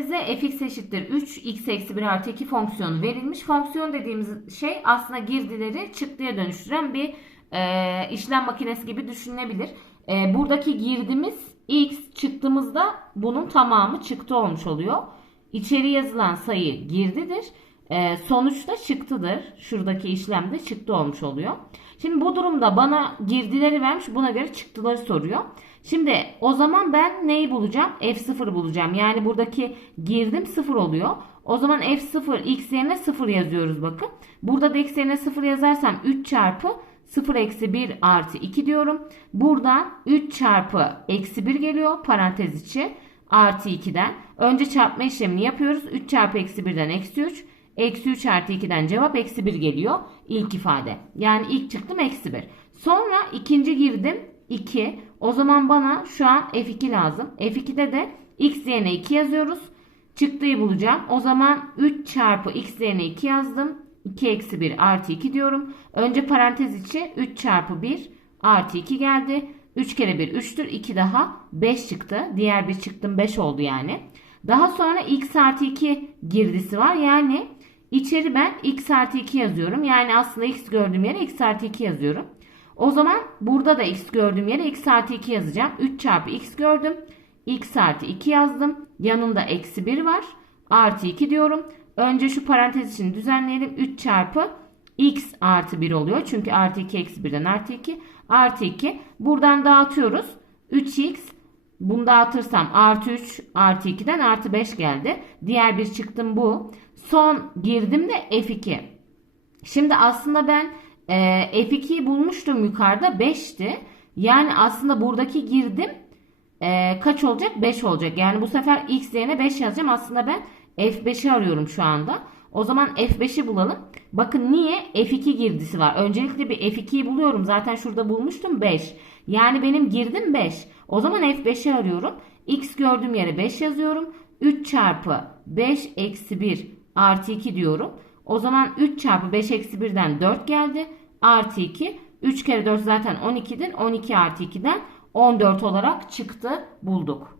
bize fx eşittir 3 x eksi 1 artı 2 fonksiyonu verilmiş. Fonksiyon dediğimiz şey aslında girdileri çıktıya dönüştüren bir e, işlem makinesi gibi düşünülebilir. E, buradaki girdimiz x çıktığımızda bunun tamamı çıktı olmuş oluyor. İçeri yazılan sayı girdidir. E, sonuçta çıktıdır. Şuradaki işlemde çıktı olmuş oluyor. Şimdi bu durumda bana girdileri vermiş buna göre çıktıları soruyor. Şimdi o zaman ben neyi bulacağım? F0 bulacağım. Yani buradaki girdim 0 oluyor. O zaman F0 x yerine 0 yazıyoruz bakın. Burada da x yerine 0 yazarsam 3 çarpı 0 eksi 1 artı 2 diyorum. Buradan 3 çarpı eksi 1 geliyor parantez içi artı 2'den. Önce çarpma işlemini yapıyoruz. 3 çarpı eksi 1'den eksi 3. Eksi 3 artı 2'den cevap eksi 1 geliyor. İlk ifade. Yani ilk çıktım eksi 1. Sonra ikinci girdim 2. O zaman bana şu an F2 lazım. F2'de de x yerine 2 yazıyoruz. Çıktıyı bulacağım. O zaman 3 çarpı x yerine 2 yazdım. 2 eksi 1 artı 2 diyorum. Önce parantez içi 3 çarpı 1 artı 2 geldi. 3 kere 1 3'tür. 2 daha 5 çıktı. Diğer bir çıktım 5 oldu yani. Daha sonra x artı 2 girdisi var. Yani içeri ben x artı 2 yazıyorum. Yani aslında x gördüğüm yere x artı 2 yazıyorum. O zaman burada da x gördüğüm yere x artı 2 yazacağım. 3 çarpı x gördüm. x artı 2 yazdım. Yanında eksi 1 var. Artı 2 diyorum. Önce şu parantez için düzenleyelim. 3 çarpı x artı 1 oluyor. Çünkü artı 2 eksi 1'den artı 2. Artı 2. Buradan dağıtıyoruz. 3x bunu dağıtırsam artı 3 artı 2'den artı 5 geldi. Diğer bir çıktım bu. Son girdim de f2. Şimdi aslında ben e, F2'yi bulmuştum yukarıda 5'ti. Yani aslında buradaki girdim e, kaç olacak? 5 olacak. Yani bu sefer x yerine 5 yazacağım. Aslında ben F5'i arıyorum şu anda. O zaman F5'i bulalım. Bakın niye? F2 girdisi var. Öncelikle bir F2'yi buluyorum. Zaten şurada bulmuştum 5. Yani benim girdim 5. O zaman F5'i arıyorum. X gördüğüm yere 5 yazıyorum. 3 çarpı 5 eksi 1 artı 2 diyorum. O zaman 3 çarpı 5 eksi 1'den 4 geldi. Artı 2. 3 kere 4 zaten 12'dir. 12 artı 2'den 14 olarak çıktı bulduk.